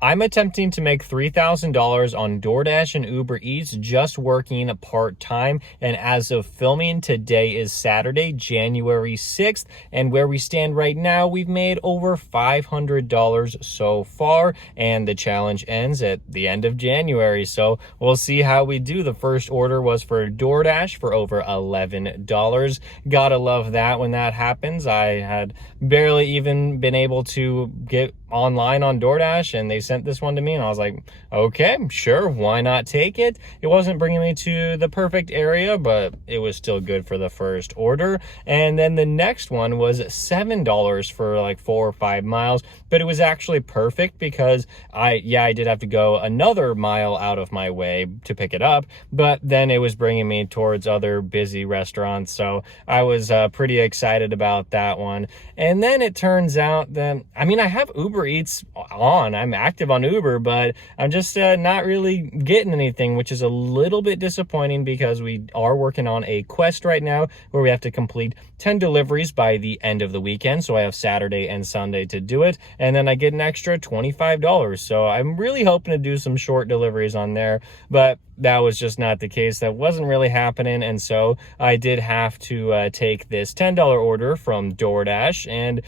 I'm attempting to make $3,000 on DoorDash and Uber Eats just working part-time, and as of filming, today is Saturday, January 6th, and where we stand right now, we've made over $500 so far, and the challenge ends at the end of January, so we'll see how we do. The first order was for DoorDash for over $11. Gotta love that when that happens. I had barely even been able to get online on DoorDash, and they sent this one to me, and I was like, okay, sure, why not take it? It wasn't bringing me to the perfect area, but it was still good for the first order. And then the next one was $7 for like 4 or 5 miles, but it was actually perfect because I did have to go another mile out of my way to pick it up, but then it was bringing me towards other busy restaurants, so I was pretty excited about that one. And then it turns out that, I mean, I have Uber Eats on, I'm active on Uber, but I'm just not really getting anything, which is a little bit disappointing because we are working on a quest right now where we have to complete 10 deliveries by the end of the weekend. So I have Saturday and Sunday to do it, and then I get an extra $25. So I'm really hoping to do some short deliveries on there, but that was just not the case. That wasn't really happening, and so I did have to take this $10 order from DoorDash, and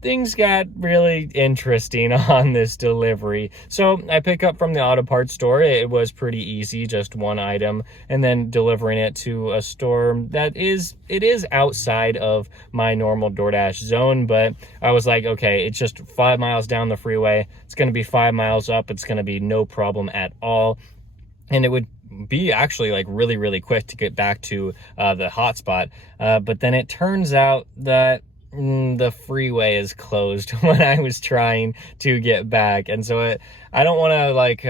things got really interesting on this delivery. So I pick up from the auto parts store. It was pretty easy, just one item, and then delivering it to a store that is outside of my normal DoorDash zone, but I was like, okay, it's just 5 miles down the freeway. It's going to be 5 miles up. It's going to be no problem at all. And it would be actually like really, really quick to get back to the hotspot. But then it turns out that the freeway is closed when I was trying to get back. And so I don't want to like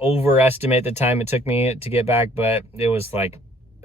overestimate the time it took me to get back, but it was like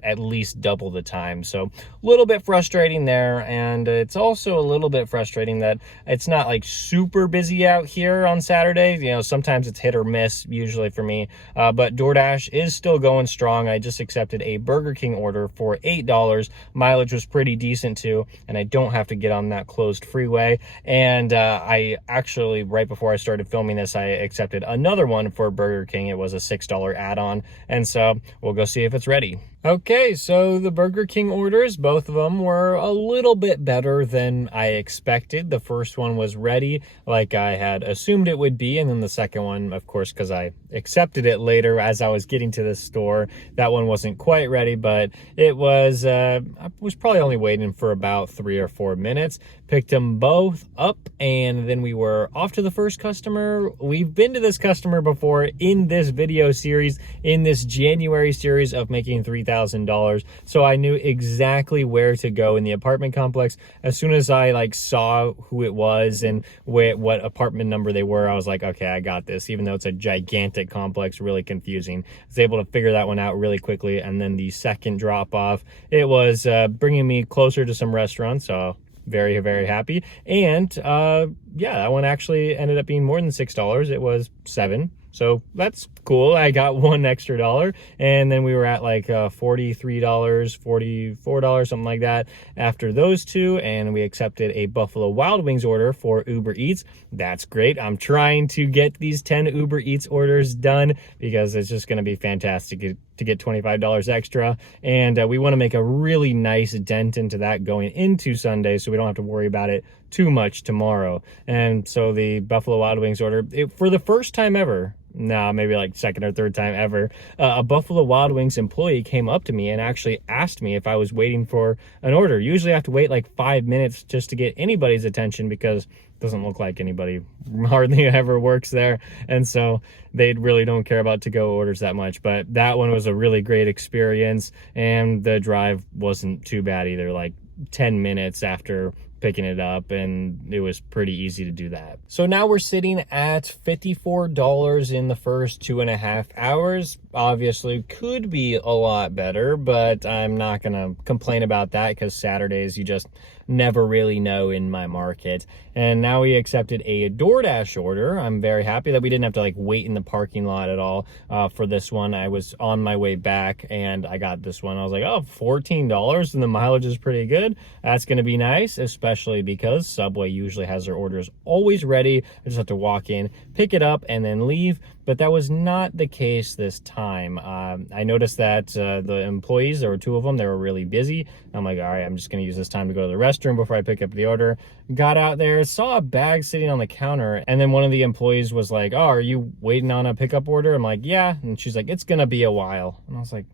at least double the time. So a little bit frustrating there, and it's also a little bit frustrating that it's not like super busy out here on Saturday. You know, sometimes it's hit or miss, usually for me, but DoorDash is still going strong. I just accepted a Burger King order for $8. Mileage was pretty decent too, and I don't have to get on that closed freeway. And I actually, right before I started filming this, I accepted another one for Burger King. It was a $6 add-on, and so we'll go see if it's ready. Okay, so the Burger King orders, both of them were a little bit better than I expected. The first one was ready, like I had assumed it would be, and then the second one, of course, because I accepted it later as I was getting to the store, that one wasn't quite ready, but it was, I was probably only waiting for about 3 or 4 minutes. Picked them both up, and then we were off to the first customer. We've been to this customer before in this video series, in this January series of making $3,000. So I knew exactly where to go in the apartment complex. As soon as I like saw who it was and what apartment number they were, I was like, okay, I got this. Even though it's a gigantic complex, really confusing, I was able to figure that one out really quickly. And then the second drop off, it was bringing me closer to some restaurants. So very, very happy. And yeah, that one actually ended up being more than $6. It was $7. So that's cool. I got $1 extra, and then we were at like $43, $44, something like that after those two, and we accepted a Buffalo Wild Wings order for Uber Eats. That's great. I'm trying to get these 10 Uber Eats orders done because it's just going to be fantastic to get $25 extra, and we want to make a really nice dent into that going into Sunday so we don't have to worry about it too much tomorrow. And so the Buffalo Wild Wings order, for the first time ever, maybe like second or third time ever, a Buffalo Wild Wings employee came up to me and actually asked me if I was waiting for an order. Usually I have to wait like 5 minutes just to get anybody's attention because it doesn't look like anybody hardly ever works there, and so they really don't care about to-go orders that much. But that one was a really great experience, and the drive wasn't too bad either, like 10 minutes after picking it up, and it was pretty easy to do that. So now we're sitting at $54 in the first 2.5 hours. Obviously could be a lot better, but I'm not gonna complain about that because Saturdays you just never really know in my market. And now we accepted a DoorDash order. I'm very happy that we didn't have to like wait in the parking lot at all for this one. I was on my way back and I got this one. I was like, oh, $14 and the mileage is pretty good. That's going to be nice, especially because Subway usually has their orders always ready. I just have to walk in, pick it up, and then leave. But that was not the case this time. I noticed that the employees, there were two of them, they were really busy. I'm like, all right, I'm just going to use this time to go to the restroom before I pick up the order. Got out there, saw a bag sitting on the counter, and then one of the employees was like, oh, are you waiting on a pickup order? I'm like, yeah. And she's like, it's going to be a while. And I was like,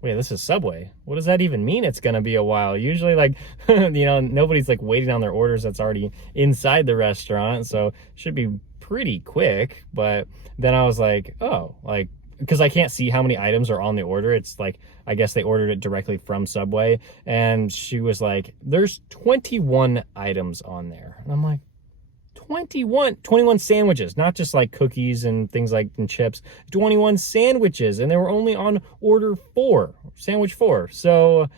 wait, this is Subway. What does that even mean, it's going to be a while? Usually, like, nobody's like waiting on their orders that's already inside the restaurant. So it should be pretty quick. But then I was like, oh, like, because I can't see how many items are on the order. It's like, I guess they ordered it directly from Subway. And she was like, there's 21 items on there. And I'm like, 21 sandwiches, not just like cookies and things like and chips, 21 sandwiches, and they were only on order 4, sandwich 4. So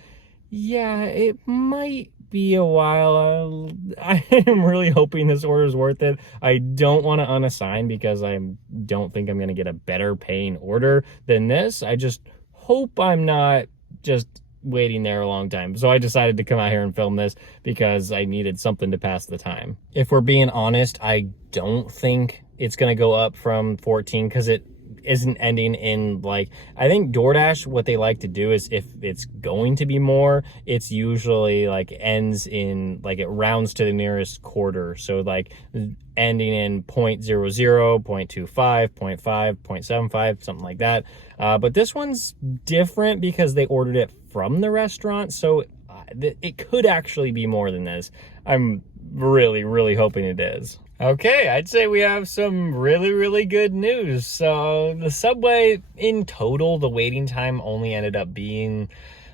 yeah, it might be a while. I am really hoping this order is worth it. I don't want to unassign because I don't think I'm going to get a better paying order than this. I just hope I'm not just waiting there a long time. So I decided to come out here and film this because I needed something to pass the time. If we're being honest, I don't think it's going to go up from 14 because it isn't ending in like, I think DoorDash, what they like to do is if it's going to be more, it's usually like ends in like it rounds to the nearest quarter. So like ending in 0.00, 0.25, 0.5, 0.75, something like that. But this one's different because they ordered it from the restaurant. So it could actually be more than this. I'm really, really hoping it is. Okay, I'd say we have some really, really good news. So the Subway, in total, the waiting time only ended up being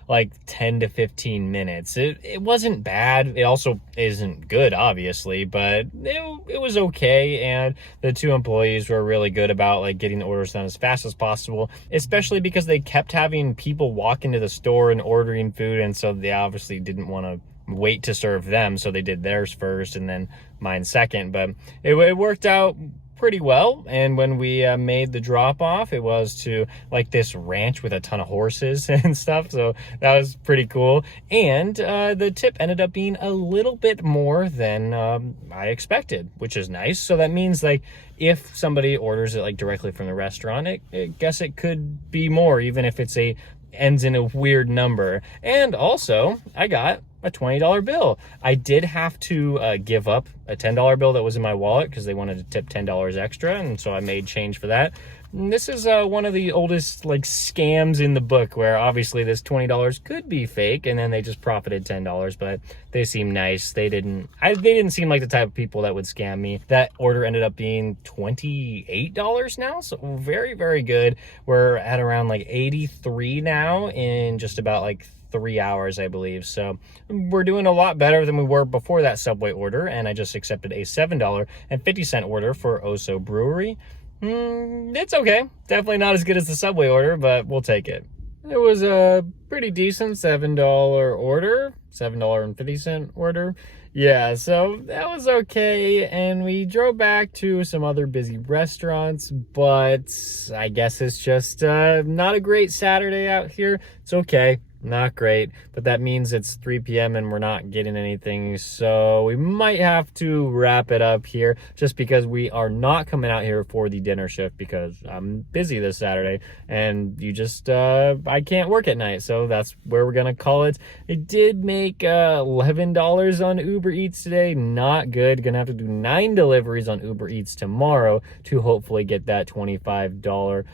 like 10 to 15 minutes. It wasn't bad. It also isn't good, obviously, but it was okay. And the two employees were really good about like getting the orders done as fast as possible, especially because they kept having people walk into the store and ordering food. And so they obviously didn't want to wait to serve them. So they did theirs first and then mine second. But it worked out pretty well. And when we made the drop off, it was to like this ranch with a ton of horses and stuff, so that was pretty cool. And the tip ended up being a little bit more than I expected, which is nice. So that means like if somebody orders it like directly from the restaurant, I guess it could be more, even if it's ends in a weird number. And also I got a $20 bill. I did have to give up a $10 bill that was in my wallet because they wanted to tip $10 extra, and so I made change for that. And this is one of the oldest like scams in the book, where obviously this $20 could be fake and then they just profited $10, but they seem nice. They didn't seem like the type of people that would scam me. That order ended up being $28 now, so very, very good. We're at around like 83 now in just about like 3 hours, I believe. So we're doing a lot better than we were before that Subway order. And I just accepted a $7.50 order for Oso Brewery. It's okay. Definitely not as good as the Subway order, but we'll take it. It was a pretty decent $7 order, $7.50 order. Yeah, so that was okay. And we drove back to some other busy restaurants, but I guess it's just not a great Saturday out here. It's okay. Not great, but that means it's 3 p.m. and we're not getting anything, so we might have to wrap it up here just because we are not coming out here for the dinner shift because I'm busy this Saturday and I can't work at night, so that's where we're gonna call it. I did make $11 on Uber Eats today. Not good. Gonna have to do 9 deliveries on Uber Eats tomorrow to hopefully get that $25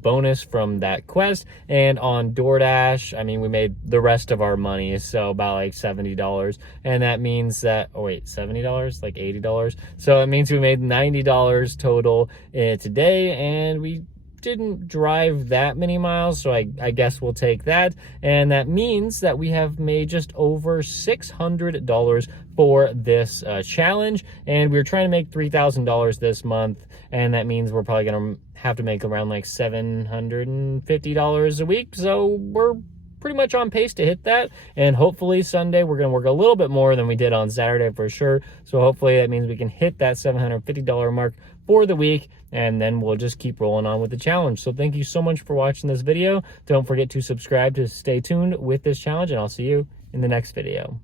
bonus from that quest. And on DoorDash, I mean, we made the rest of our money, so about like $70, and that means that $70, like $80, so it means we made $90 total today, and we didn't drive that many miles, so I guess we'll take that. And that means that we have made just over $600 for this challenge, and we're trying to make $3,000 this month, and that means we're probably gonna have to make around like $750 a week, so we're pretty much on pace to hit that. And hopefully Sunday, we're going to work a little bit more than we did on Saturday for sure. So hopefully that means we can hit that $750 mark for the week, and then we'll just keep rolling on with the challenge. So thank you so much for watching this video. Don't forget to subscribe to stay tuned with this challenge, and I'll see you in the next video.